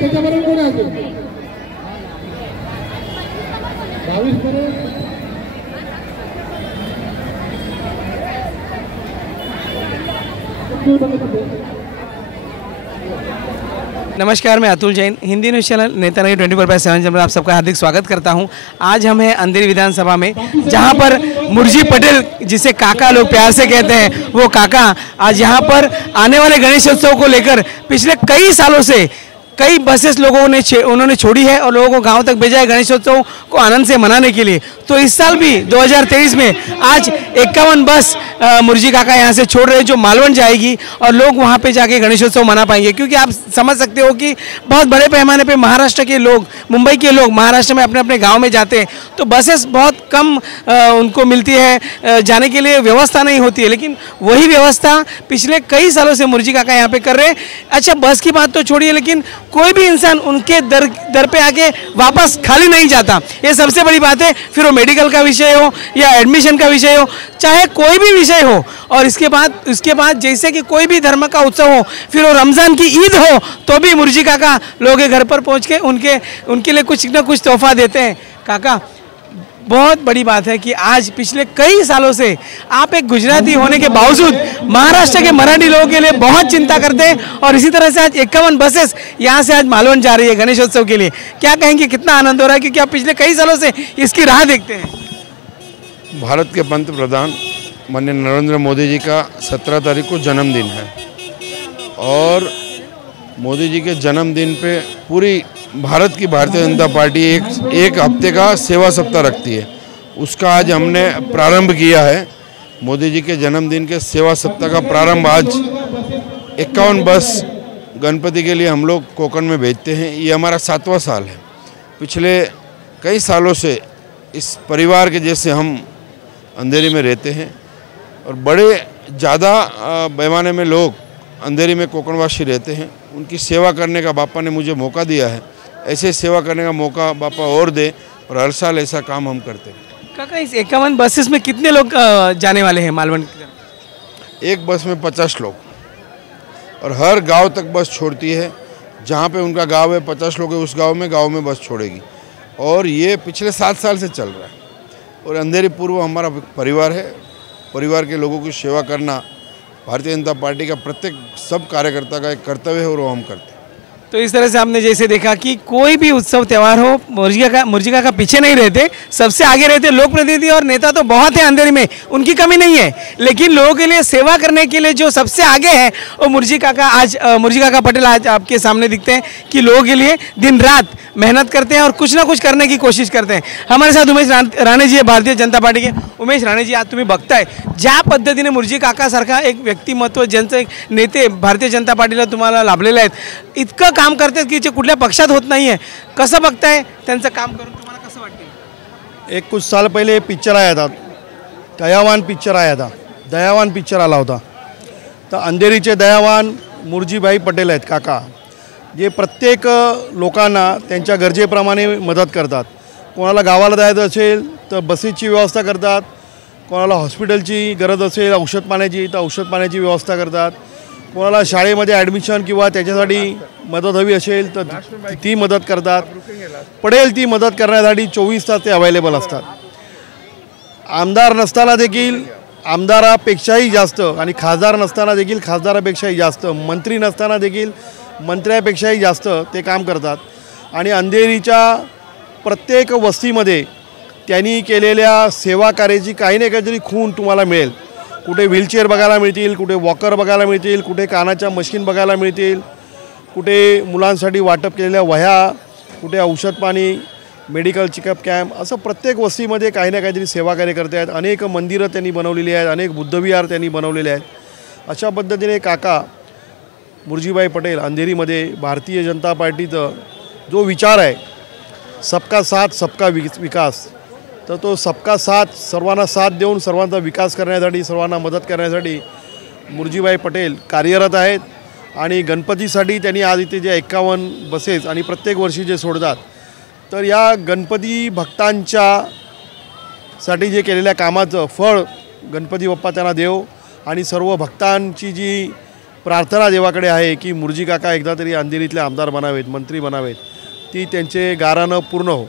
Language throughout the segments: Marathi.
त्याच्याबरोबर कोण आहे अजून 22 करोड नमस्कार, मैं अतुल जैन, हिंदी न्यूज़ चैनल नेता नहीं 24/7 में आप सबका हार्दिक स्वागत करता हूं। आज हम हैं अंधेरी विधानसभा में, जहां पर मुर्जी पटेल, जिसे काका लोग प्यार से कहते हैं, वो काका आज यहां पर आने वाले गणेशोत्सव को लेकर पिछले कई सालों से कई बसेस उन्होंने छोड़ी है और लोगों को गांव तक भेजा है गणेशोत्सव को आनंद से मनाने के लिए। तो इस साल भी 2023 में आज 51 बस मुर्जी काका यहां से छोड़ रहे हैं, जो मालवण जाएगी और लोग वहां पे जाके गणेशोत्सव मना पाएंगे। क्योंकि आप समझ सकते हो कि बहुत बड़े पैमाने पे महाराष्ट्र के लोग, मुंबई के लोग महाराष्ट्र में अपने अपने गाँव में जाते हैं, तो बसेस बहुत कम उनको मिलती है, जाने के लिए व्यवस्था नहीं होती है। लेकिन वही व्यवस्था पिछले कई सालों से मुर्जी काका यहाँ पे कर रहे हैं। अच्छा, बस की बात तो छोड़िए, लेकिन कोई भी इंसान उनके दर पे आके वापस खाली नहीं जाता, ये सबसे बड़ी बात है। फिर वो मेडिकल का विषय हो या एडमिशन का विषय हो, चाहे कोई भी विषय हो। और इसके बाद जैसे कि कोई भी धर्म का उत्सव हो, फिर वो रमज़ान की ईद हो, तो भी मुर्जी काका लोगों के घर पर पहुंच के उनके लिए कुछ ना कुछ तोहफा देते हैं। काका, बहुत बड़ी बात है कि आज पिछले कई सालों से आप एक गुजराती होने के बावजूद महाराष्ट्र के मराठी लोगों के लिए बहुत चिंता करते हैं, और इसी तरह से आज 51 बसेस यहाँ से आज मालवण जा रही है गणेशोत्सव के लिए। क्या कहेंगे, कितना आनंद हो रहा है, क्योंकि आप पिछले कई सालों से इसकी राह देखते हैं? भारत के पंतप्रधान माननीय नरेंद्र मोदी जी का 17 तारीख को जन्मदिन है, और मोदी जी के जन्मदिन पे पूरी भारत की भारतीय जनता पार्टी एक हफ्ते का सेवा सप्ताह रखती है। उसका आज हमने प्रारंभ किया है। मोदी जी के जन्मदिन के सेवा सप्ताह का प्रारंभ आज 51 बस गणपति के लिए हम लोग कोकण में भेजते हैं। ये हमारा 7वां साल है। पिछले कई सालों से इस परिवार के जैसे हम अंधेरी में रहते हैं, और बड़े ज़्यादा पैमाने में लोग अंधेरी में कोकणवासी रहते हैं। उनकी सेवा करने का बापा ने मुझे मौका दिया है। ऐसे सेवा करने का मौका बापा और दे, और हर साल ऐसा काम हम करते हैं। काका, इस 51 बसेस में कितने लोग जाने वाले हैं मालवण की तरफ? एक बस में 50 लोग, और हर गांव तक बस छोड़ती है। जहां पे उनका गांव है, 50 लोग है उस गांव में बस छोड़ेगी। और ये पिछले 7 साल से चल रहा है। और अंधेरी पूर्व हमारा परिवार है। परिवार के लोगों की सेवा करना भारतीय जनता पार्टी का प्रत्येक सब कार्यकर्ता का एक कर्तव्य है, और वो हम करते हैं। तो इस तरह से आपने जैसे देखा कि कोई भी उत्सव त्यौहार हो, मुर्जी काका पीछे नहीं रहते, सबसे आगे रहते। लोक प्रतिनिधि और नेता तो बहुत है अंधेरी में, उनकी कमी नहीं है, लेकिन लोगों के लिए सेवा करने के लिए जो सबसे आगे है वो मुर्जी काका पटेल आज आपके सामने दिखते हैं कि लोगों के लिए दिन रात मेहनत करते हैं और कुछ ना कुछ करने की कोशिश करते हैं। हमारे साथ उमेश राणे जी है, भारतीय जनता पार्टी के। उमेश राणे जी, आज तुम्ही बघताय ज्या पद्धतीने मुर्जी काका सारखा एक व्यक्तिमत्व, ज्यांचे नेते भारतीय जनता पार्टीला तुम्हाला लाभलेले आहेत, इतकं काम करते की जे कुठल्या पक्षात होत नाही आहे, कसं बघताय त्यांचं काम करून, तुम्हाला कसं वाटतं? एक कुछ साल पहले पिक्चर आया था, दयावान पिक्चर आया था, दयावान पिक्चर आला होता। तर अंधेरीचे दयावान मुर्जीभाई पटेल आहेत काका, जे प्रत्येक लोकांना त्यांच्या गरजेप्रमाणे मदत करतात। कोणाला गावाला जायचं असेल तर बसेसची व्यवस्था करतात, कोणाला हॉस्पिटलची गरज असेल औषध पाण्याची तर औषध पाण्याची व्यवस्था करतात, कोणाला शाळेमध्ये ॲडमिशन किंवा त्याच्यासाठी मदत हवी असेल तर ती मदत करतात। पडेल ती मदत करण्यासाठी 24 तास ते अवेलेबल असतात। आमदार नसताना देखील आमदारापेक्षाही जास्त, आणि खासदार नसताना देखील खासदारापेक्षाही जास्त, मंत्री नसताना देखील मंत्र्यापेक्षाही जास्त ते काम करतात। आणि अंधेरीच्या प्रत्येक वस्तीमध्ये त्यांनी केलेल्या सेवा कार्याची काही ना काहीतरी खूण तुम्हाला मिळेल। कुठे व्हीलचेअर बघायला मिळतील, कुठे वॉकर बघायला मिळतील, कुठे कानाच्या मशीन बघायला मिळतील, कुठे मुलांसाठी वाटप केलेल्या वह्या, कुठे औषध पाणी, मेडिकल चेकअप कॅम्प, असं प्रत्येक वस्तीमध्ये काही ना काहीतरी सेवा कार्य करते आहेत। अनेक मंदिरं त्यांनी बनवलेली आहेत, अनेक बुद्धविहार त्यांनी बनवलेले आहेत। अशा पद्धतीने काका मुर्जीभाई पटेल अंधेरीमध्ये भारतीय जनता पार्टीचा जो विचार आहे, सबका साथ सबका विकास, तर तो सबका साथ, सर्वांना साथ देऊन सर्वांचा विकास करण्यासाठी, सर्वांना मदत करण्यासाठी मुर्जीभाई पटेल कार्यरत आहेत। आणि गणपतीसाठी त्यांनी आज इथे जे 51 बसेस आणि प्रत्येक वर्षी जे सोडतात, तर या गणपती भक्तांच्या साठी जे केलेल्या कामाचं फळ गणपती बाप्पा त्यांना देव, आणि सर्व भक्तांची जी प्रार्थना देवाकडे आहे की मुर्जी काका एकदा तरी अंधेरीतले आमदार बनावेत, मंत्री बनावेत, ती त्यांचे गारानं पूर्ण हो.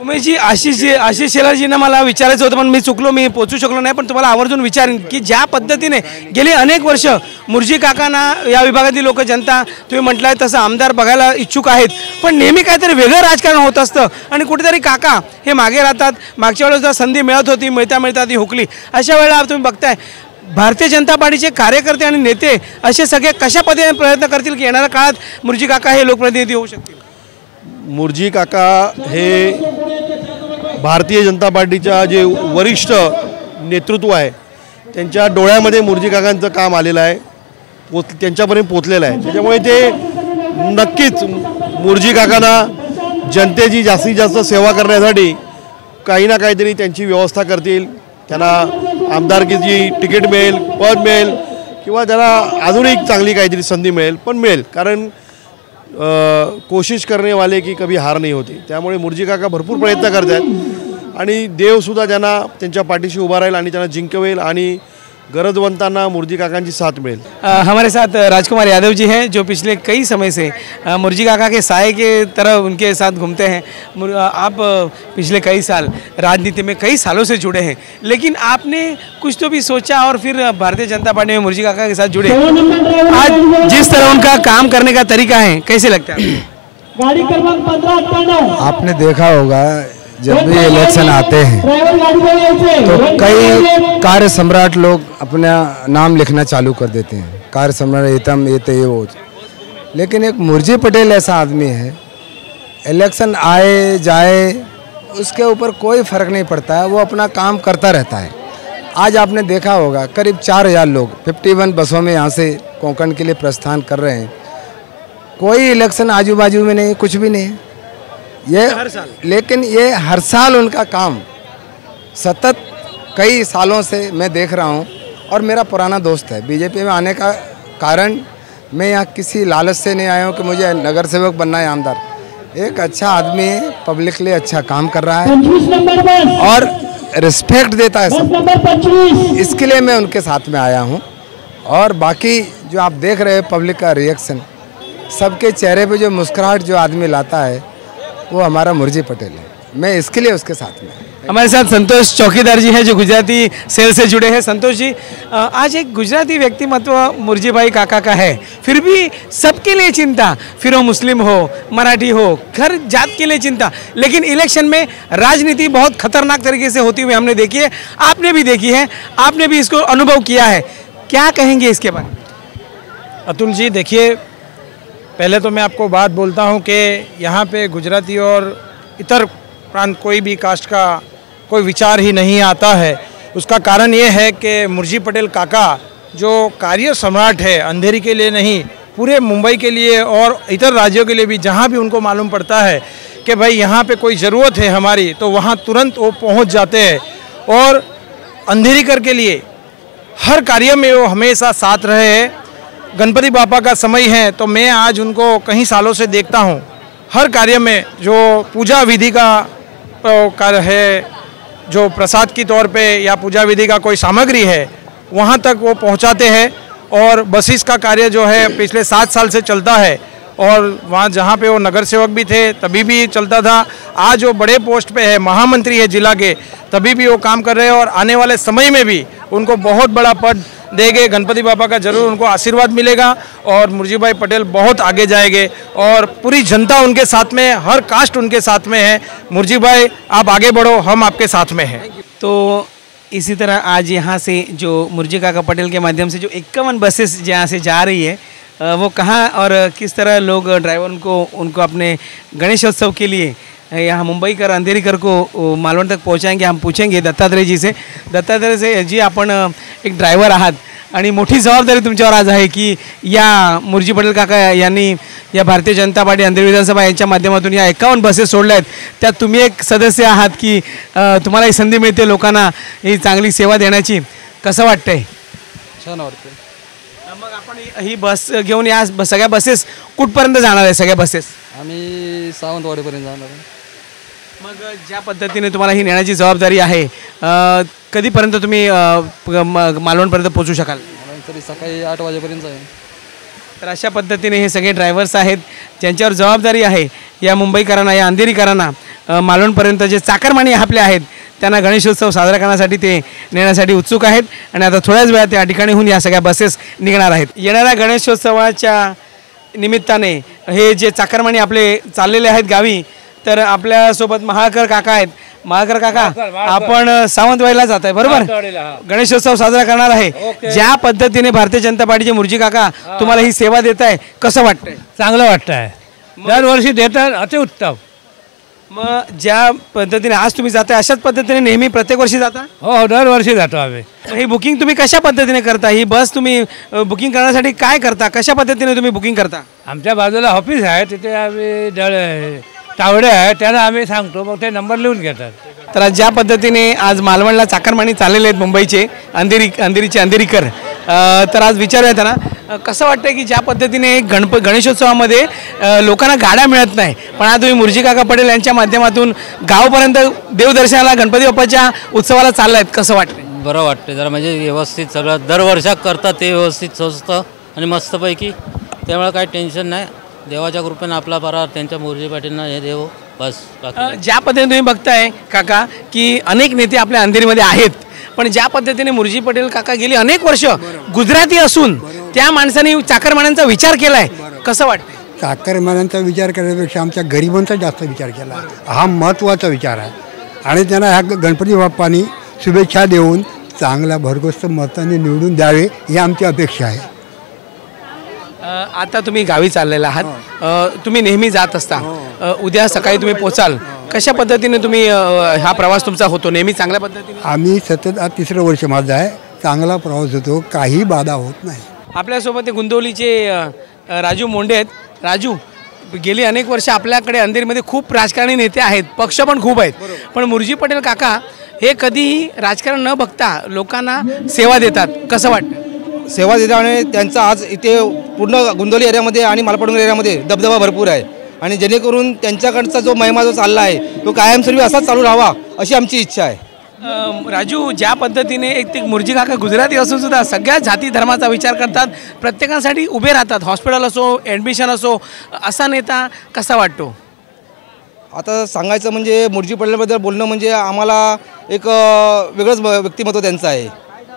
उमेशजी, आशिष शेलारजींना मला विचारायचं होतं पण मी चुकलो, मी पोचू शकलो नाही. पण तुम्हाला आवर्जून विचारेन की ज्या पद्धतीने गेली अनेक वर्ष मुर्जी काकांना या विभागातील लोक, जनता तुम्ही म्हटलंय तसं आमदार बघायला इच्छुक आहेत, पण नेहमी काहीतरी वेगळं राजकारण होत असतं आणि कुठेतरी काका हे मागे राहतात. मागच्या वेळेस जर संधी मिळत होती, मिळता ती हुकली. अशा वेळेला तुम्ही बघताय भारतीय जनता पार्टीचे कार्यकर्ते आणि नेते असे सगळे कशा पद्धतीने प्रयत्न करतील की येणाऱ्या काळात मुर्जी काका हे लोकप्रतिनिधी होऊ शकतील. मुर्जी काका हे भारतीय जनता पार्टीच्या जे वरिष्ठ नेतृत्व आहे त्यांच्या डोळ्यामध्ये मुर्जी काकांचं काम आलेलं आहे, त्यांच्यापर्यंत पोचलेलं आहे. त्याच्यामुळे ते नक्कीच मुर्जी काकांना जनतेची जास्तीत जास्त सेवा करण्यासाठी काही ना काहीतरी त्यांची व्यवस्था करतील. त्यांना आमदारकीची तिकीट मिळेल, पद मिळेल किंवा त्यांना अजून एक चांगली काहीतरी संधी मिळेल, पण मिळेल. कारण कोशिश करने वाले की कभी हार नहीं होती. त्यामुळे मुर्जी काका भरपूर प्रयत्न करत आहेत आणि देवसुद्धा त्यांना त्यांच्या पाठीशी उभा राहील आणि त्यांना जिंकवेल आणि गरजवंतांना मुर्जी काकांची साथ मिलेल. हमारे साथ राजकुमार यादव जी हैं जो पिछले कई समय से मुर्जी काका के साए के तरह उनके साथ घूमते हैं. आप पिछले कई साल राजनीति में कई सालों से जुड़े हैं, लेकिन आपने कुछ तो भी सोचा और फिर भारतीय जनता पार्टी में मुर्जी काका के साथ जुड़े. आज जिस तरह उनका काम करने का तरीका है, कैसे लगता है? आपने देखा होगा जब भी इलेक्शन आते हैं तो कई कार्य सम्राट लोग अपना नाम लिखना चालू कर देते हैं, कार्य सम्राट एतम ये वो. लेकिन एक मुर्जी पटेल ऐसा आदमी है, इलेक्शन आए जाए उसके ऊपर कोई फ़र्क नहीं पड़ता है, वो अपना काम करता रहता है. आज आपने देखा होगा करीब 4000 लोग 51 बसों में यहाँ से कोंकण के लिए प्रस्थान कर रहे हैं. कोई इलेक्शन आजू बाजू में नहीं, कुछ भी नहीं है ये हर साल. लेकिन ये हर साल उनका काम सतत कई सालों से मैं देख रहा हूँ. और मेरा पुराना दोस्त है. बीजेपी में आने का कारण मैं यहाँ किसी लालच से नहीं आया हूँ कि मुझे नगर सेवक बनना है, आमदार. एक अच्छा आदमी है, पब्लिक के लिए अच्छा काम कर रहा है और रिस्पेक्ट देता है सब, इसके लिए मैं उनके साथ में आया हूँ. और बाकी जो आप देख रहे हैं पब्लिक का रिएक्शन, सबके चेहरे पे जो मुस्कुराहट जो आदमी लाता है वो हमारा मुर्जी पटेल है. मैं इसके लिए उसके साथ में. हमारे साथ संतोष चौकीदार जी हैं जो गुजराती सेल से जुड़े हैं. संतोष जी, आज एक गुजराती व्यक्तिमत्व मुर्जी भाई काका का है, फिर भी सबके लिए चिंता, फिर वो मुस्लिम हो, मराठी हो, हर जात के लिए चिंता. लेकिन इलेक्शन में राजनीति बहुत खतरनाक तरीके से होती हुई हमने देखी है, आपने भी देखी है, आपने भी इसको अनुभव किया है. क्या कहेंगे इसके बारे में? अतुल जी, देखिए, पहले तो मैं आपको बात बोलता हूं कि यहाँ पे गुजराती और इतर प्रांत कोई भी कास्ट का कोई विचार ही नहीं आता है. उसका कारण ये है कि मुर्जी पटेल काका जो कार्य सम्राट है, अंधेरी के लिए नहीं, पूरे मुंबई के लिए और इतर राज्यों के लिए भी, जहाँ भी उनको मालूम पड़ता है कि भाई यहाँ पे कोई ज़रूरत है हमारी, तो वहाँ तुरंत वो पहुँच जाते हैं. और अंधेरी कर के लिए हर कार्य में वो हमेशा साथ रहे हैं. गणपति बापा का समय है तो मैं आज उनको कई सालों से देखता हूँ. हर कार्य में जो पूजा विधि का कार्य है, जो प्रसाद की तौर पे या पूजा विधि का कोई सामग्री है, वहाँ तक वो पहुँचाते हैं. और बसिस का कार्य जो है पिछले 7 साल से चलता है और वहाँ जहाँ पे वो नगर सेवक भी थे तभी भी चलता था. आज वो बड़े पोस्ट पे है, महामंत्री है जिला के, तभी भी वो काम कर रहे हैं और आने वाले समय में भी उनको बहुत बड़ा पद देंगे. गणपति बाबा का जरूर उनको आशीर्वाद मिलेगा और मुर्जी भाई पटेल बहुत आगे जाएंगे और पूरी जनता उनके साथ में, हर कास्ट उनके साथ में है. मुर्जी भाई, आप आगे बढ़ो, हम आपके साथ में हैं. तो इसी तरह आज यहाँ से जो मुर्जी काका पटेल के माध्यम से जो 51 बसेस जहाँ से जा रही है, वो कहाँ और किस तरह लोग ड्राइवर उनको अपने गणेशोत्सव के लिए यहाँ मुंबई कर अंधेरी कर को मालवण तक पहुँचाएंगे. हम पूछेंगे दत्तात्रय जी से. दत्तात्रय से जी, आपण एक ड्रायव्हर आहात आणि मोठी जबाबदारी तुमच्यावर आज आहे की या मुर्जी पटेल काका यांनी या भारतीय जनता पार्टी अंधेरी विधानसभा यांच्या माध्यमातून या 51 बसेस सोडल्या आहेत. त्यात तुम्ही एक सदस्य आहात की तुम्हाला ही संधी मिळते लोकांना ही चांगली सेवा देण्याची. कसं वाटतंय? छान वाटतंय. मग आपण ही बस घेऊन या सगळ्या बसेस कुठपर्यंत जाणार आहे? सगळ्या बसेस आम्ही सावंतवाडीपर्यंत जाणार आहे. मग ज्या पद्धतीने तुम्हाला ही नेण्याची जबाबदारी आहे, कधीपर्यंत तुम्ही मालवणपर्यंत पोहोचू शकाल? तरी सकाळी 8 वाजेपर्यंत आहे. तर अशा पद्धतीने हे सगळे ड्रायव्हर्स आहेत ज्यांच्यावर जबाबदारी आहे या मुंबईकरांना, या अंधेरीकरांना मालवणपर्यंत जे चाकरमानी आपले आहेत त्यांना गणेशोत्सव साजरा करण्यासाठी ते नेण्यासाठी उत्सुक आहेत आणि आता थोड्याच वेळात त्या ठिकाणीहून या सगळ्या बसेस निघणार आहेत. येणाऱ्या गणेशोत्सवाच्या निमित्ताने हे जे चाकरमानी आपले चाललेले आहेत गावी, तर आपल्यासोबत महाळकर काका आहेत. महाळकर काका, आपण सावंतवाडीला जात आहे बरोबर? गणेशोत्सव साजरा करणार आहे. ज्या पद्धतीने भारतीय जनता पार्टीचे मुर्जी काका तुम्हाला ही सेवा देत आहे, कसं वाटतंय? चांगलं वाटतंय, दरवर्षी देतात, अतिउत्तम. मग ज्या पद्धतीने आज तुम्ही जाताय अशाच पद्धतीने नेहमी प्रत्येक वर्षी जाता? हो, दरवर्षी जातो आम्ही. ही बुकिंग तुम्ही कशा पद्धतीने करता? ही बस तुम्ही बुकिंग करण्यासाठी काय करता, कशा पद्धतीने तुम्ही बुकिंग करता? आमच्या बाजूला ऑफिस आहे, तिथे आम्ही तावडे आहे, त्यांना आम्ही सांगतो, मग ते नंबर लिहून घेतात. तर ज्या पद्धतीने आज मालवणला चाकरमानी चाललेले आहेत मुंबईचे अंधेरीचे अंधेरीकर, तर आज विचारूया त्यांना कसं वाटतं की ज्या पद्धतीने गणेशोत्सवामध्ये लोकांना गाड्या मिळत नाही, पण आज तुम्ही मुर्जी काका पटेल यांच्या माध्यमातून गावापर्यंत देवदर्शनाला गणपती बाप्पाच्या उत्सवाला चालला आहेत, कसं वाटतं? बरं वाटतं जरा, म्हणजे व्यवस्थित सगळं दरवर्षात करतात ते व्यवस्थित स्वस्त आणि मस्तपैकी, त्यामुळे काही टेन्शन नाही. देवाच्या कृपेनं आपला परा त्यांच्या मुर्जी पाटीलना हे देव बस. ज्या पद्धतीने तुम्ही बघताय काका की अनेक नेते आपल्या अंधेरीमध्ये आहेत, पण ज्या पद्धतीने मुर्जी पटेल काका गेली अनेक वर्ष गुजराती असून त्या माणसाने चाकरमान्यांचा विचार केलाय, कसं वाटतं? चाकरमान्यांचा विचार करण्यापेक्षा आमच्या गरिबांचा जास्त विचार केला, हा महत्त्वाचा विचार आहे. आणि त्यांना ह्या गणपती बाप्पांनी शुभेच्छा देऊन चांगल्या भरघोस मताने निवडून द्यावे ही आमची अपेक्षा आहे. आता तुम्ही गावी चाललेला आहात, तुम्ही नेहमी जात असता, उद्या सकाळी तुम्ही पोचाल, कशा पद्धतीने तुम्ही हा प्रवास तुमचा होतो? नेहमी चांगल्या पद्धतीने? आम्ही सतत आज 3रं वर्ष माझं आहे, चांगला प्रवास होतो, काही बाधा होत नाही. आपल्यासोबत ते गुंदवलीचे राजू मोंडे आहेत. राजू, गेली अनेक वर्ष आपल्याकडे अंधेरीमध्ये खूप राजकारणी नेते आहेत, पक्ष पण खूप आहेत, पण मुर्जी पटेल काका हे कधीही राजकारण न बघता लोकांना सेवा देतात, कसं वाटतं? सेवा देतात आणि त्यांचा आज इथे पूर्ण गुंदोली एरियामध्ये आणि मालपडुंगर एरियामध्ये दबदबा भरपूर आहे. आणि जेणेकरून त्यांच्याकडचा जो महिमा जो चालला आहे तो कायमस्वरूपी असाच चालू राहावा अशी आमची इच्छा आहे. राजू, ज्या पद्धतीने एक ते मुर्जी काका गुजराती असून सुद्धा सगळ्या जाती धर्माचा विचार करतात, प्रत्येकासाठी उभे राहतात, हॉस्पिटल असो, ॲडमिशन असो, असा नेता कसा वाटतो? आता सांगायचं म्हणजे मुर्जी पटेलबद्दल बोलणं म्हणजे आम्हाला एक वेगळंच व्यक्तिमत्व त्यांचं आहे.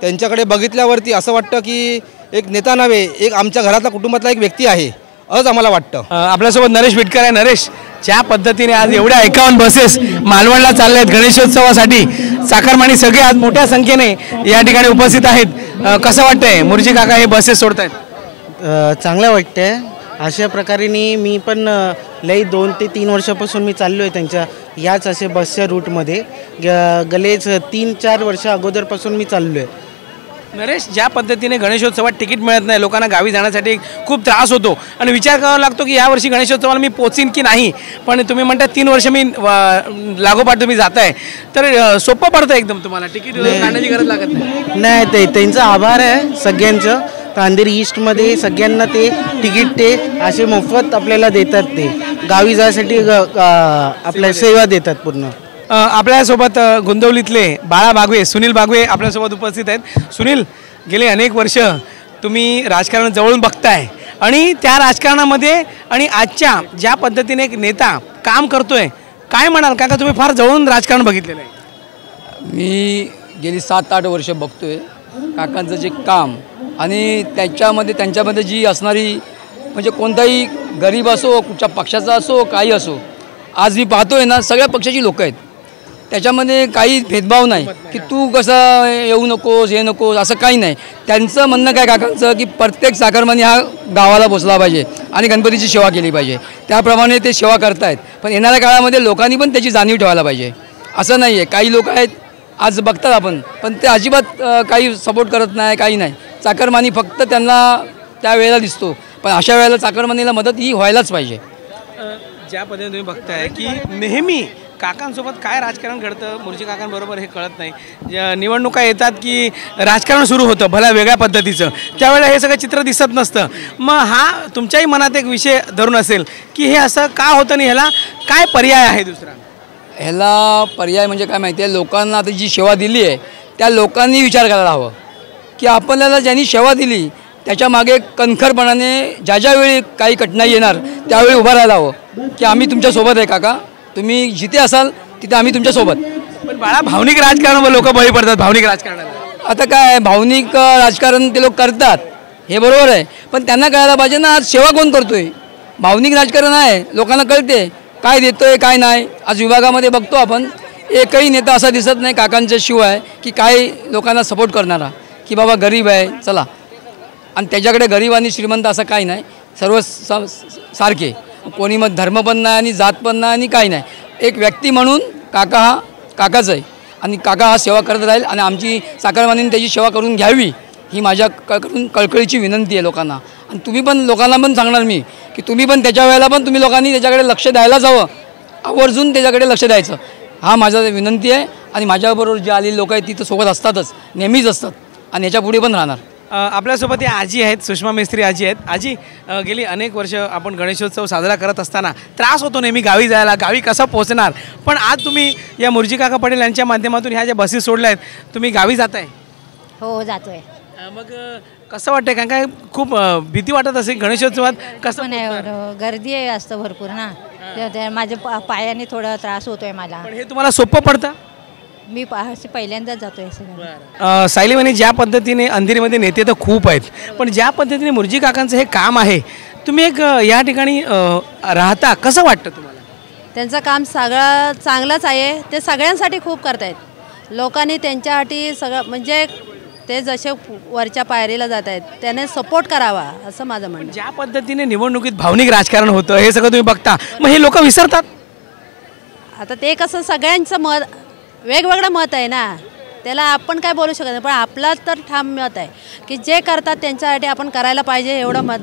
त्यांच्याकडे बघितल्यावरती असं वाटतं की एक नेता नव्हे, एक आमच्या घरातला कुटुंबातला एक व्यक्ती आहे असं आम्हाला वाटतं. आपल्यासोबत नरेश बिटकर आहे. नरेश, ज्या पद्धतीने आज एवढ्या 51 बसेस मालवणला चालल्या आहेत गणेशोत्सवासाठी, चाकरमानी सगळे आज मोठ्या संख्येने या ठिकाणी उपस्थित आहेत, कसं वाटतंय मुर्जी काका हे बसेस सोडतायत? चांगलं वाटतंय. अशा प्रकारे मी पण लई 2 ते 3 वर्षापासून मी चाललो आहे त्यांच्या याच असे बसच्या रूटमध्ये, गलेच 3-4 वर्ष अगोदरपासून मी चाललो आहे. नरेश, ज्या पद्धतीने गणेशोत्सवात तिकीट मिळत नाही, लोकांना गावी जाण्यासाठी खूप त्रास होतो आणि विचार करावा लागतो की यावर्षी गणेशोत्सवाला मी पोचीन की नाही, पण तुम्ही म्हणता 3 वर्ष मी लागोपाठ तुम्ही जाताय, तर सोपं पडतं एकदम, तुम्हाला तिकीट काढण्याची गरज लागत नाही. नाही, ते त्यांचा आभार आहे सगळ्यांचं. अंधेरी ईस्टमध्ये सगळ्यांना ते तिकीट ते असे मोफत आपल्याला देतात, ते गावी जाण्यासाठी आपल्याला सेवा देतात पूर्ण. आपल्यासोबत गुंदवलीतले बाळा बागवे, सुनील बागवे आपल्यासोबत उपस्थित आहेत. सुनील, गेले अनेक वर्ष तुम्ही राजकारण जवळून बघताय आणि त्या राजकारणामध्ये आणि आजच्या ज्या पद्धतीने एक नेता काम करतोय, काय म्हणाल काका? तुम्ही फार जवळून राजकारण बघितलेलं आहे. मी गेली 7-8 वर्ष बघतोय काकांचं जे काम, आणि त्यांच्यामध्ये जी असणारी, म्हणजे कोणताही गरीब असो, कुठच्या पक्षाचा असो, काही असो, आज मी पाहतोय ना सगळ्या पक्षाची लोक आहेत, त्याच्यामध्ये काही भेदभाव नाही की तू कसं येऊ नकोस, हे नकोस, असं काही नाही. त्यांचं म्हणणं काय काकांचं की प्रत्येक चाकरमानी हा गावाला पोचला पाहिजे आणि गणपतीची सेवा केली पाहिजे, त्याप्रमाणे ते सेवा करतायत. पण येणाऱ्या काळामध्ये लोकांनी पण त्याची जाणीव ठेवायला पाहिजे. असं नाही आहे, काही लोक आहेत आज बघतात आपण, पण ते अजिबात काही सपोर्ट करत नाही, काही नाही. चाकरमानी फक्त त्यांना त्या वेळेला दिसतो, पण अशा वेळेला चाकरमानीला मदत ही व्हायलाच पाहिजे. ज्या पद्धतीने तुम्ही बघताय की नेहमी काकांसोबत काय राजकारण घडतं मुर्जी काकांबरोबर हे कळत नाही. निवडणुका येतात की राजकारण सुरू होतं भल्या वेगळ्या पद्धतीचं, त्यावेळेला हे सगळं चित्र दिसत नसतं. मग हा तुमच्याही मनात एक विषय धरून असेल की हे असं का होतं आणि ह्याला काय पर्याय आहे दुसरा? ह्याला पर्याय म्हणजे काय माहिती आहे, लोकांना आता जी सेवा दिली आहे त्या लोकांनी विचार करायला हवं की आपल्याला ज्यांनी सेवा दिली त्याच्या मागे कणखरपणाने ज्या ज्यावेळी काही कठीणाई येणार त्यावेळी उभं राहायला हवं की आम्ही तुमच्यासोबत आहे काका, तुम्ही जिथे असाल तिथे आम्ही तुमच्यासोबत. पण बाळा, भावनिक राजकारण लोक बळी पडतात भावनिक राजकारणाला. आता काय भावनिक राजकारण ते लोक करतात हे बरोबर आहे, पण त्यांना कळायला पाहिजे ना आज सेवा कोण करतोय. भावनिक राजकारण आहे, लोकांना कळते काय देतोय काय नाही. आज विभागामध्ये बघतो आपण एकही नेता असा दिसत नाही काकांच्या शिवाय की काय लोकांना सपोर्ट करणारा, की बाबा गरीब आहे चला. आणि त्याच्याकडे गरीब आणि श्रीमंत असं काही नाही, सर्व सारखे, कोणी मग धर्म पण नाही आणि जात पण नाही आणि काही नाही. एक व्यक्ती म्हणून काका हा काकाच आहे आणि काका हा सेवा करत राहील आणि आमची चाकरमानीने त्याची सेवा करून घ्यावी ही माझ्या कळकळीची विनंती आहे लोकांना. आणि तुम्ही पण लोकांना पण सांगणार मी की तुम्ही पण त्याच्या वेळेला पण तुम्ही लोकांनी त्याच्याकडे लक्ष द्यायलाच हवं, आवर्जून त्याच्याकडे लक्ष द्यायचं हा माझा विनंती आहे. आणि माझ्याबरोबर जे आलेली लोक आहेत तिथं सोबत असतातच, नेहमीच असतात आणि याच्या पुढे पण राहणार. आपल्यासोबत या आजी आहेत, सुषमा मिस्त्री आजी आहेत. आजी, गेली अनेक वर्ष आपण गणेशोत्सव साजरा करत असताना त्रास होतो नेहमी गावी जायला, गावी कसं पोहोचणार. पण आज तुम्ही या मुर्जी काका पटेल यांच्या माध्यमातून ह्या ज्या बसेस सोडल्या आहेत तुम्ही गावी जाताय? हो जातोय. मग कसं वाटतंय? कारण काय खूप भीती वाटत असेल गणेशोत्सवात? कसं नाही, गर्दी असतं भरपूर ना, माझ्या पायाने थोडा त्रास होतोय मला. पण हे तुम्हाला सोपं पडतं? मी पहिल्यांदाच जातोय. सायलीवाणी, ज्या पद्धतीने अंधेरीमध्ये नेते तर खूप आहेत, पण ज्या पद्धतीने मुर्जी काकांचं हे काम आहे, तुम्ही एक या ठिकाणी राहता, कसं वाटतं तुम्हाला? त्यांचं काम सगळं चांगलंच आहे, ते सगळ्यांसाठी खूप करतायत. लोकांनी त्यांच्यासाठी सगळं म्हणजे ते जसे वरच्या पायरीला जात आहेत त्याने सपोर्ट करावा असं माझं म्हणणं. ज्या पद्धतीने निवडणुकीत भावनिक राजकारण होतं हे सगळं तुम्ही बघता, मग हे लोक विसरतात. आता ते कसं सगळ्यांचं मत वेगवेगळं मत आहे ना, त्याला आपण काय बोलू शकत नाही, पण आपला तर ठाम मत आहे की जे करतात त्यांच्यासाठी आपण करायला पाहिजे एवढं मत.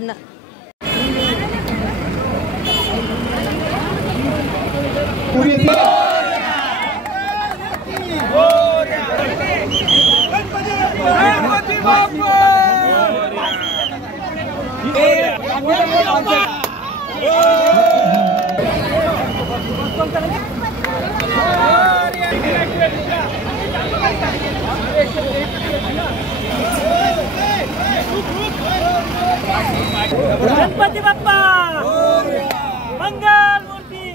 गणपती बाप्पा मंगल मूर्ती.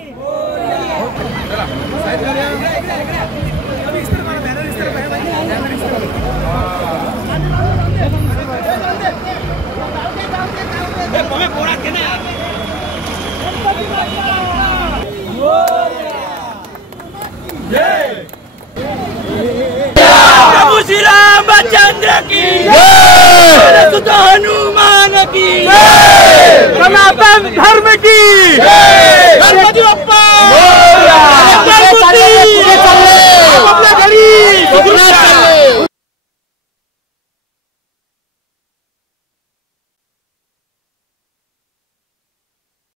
प्रभु श्री रामचंद्र की जय, हनुमान की जय, सनातन धर्म की जय.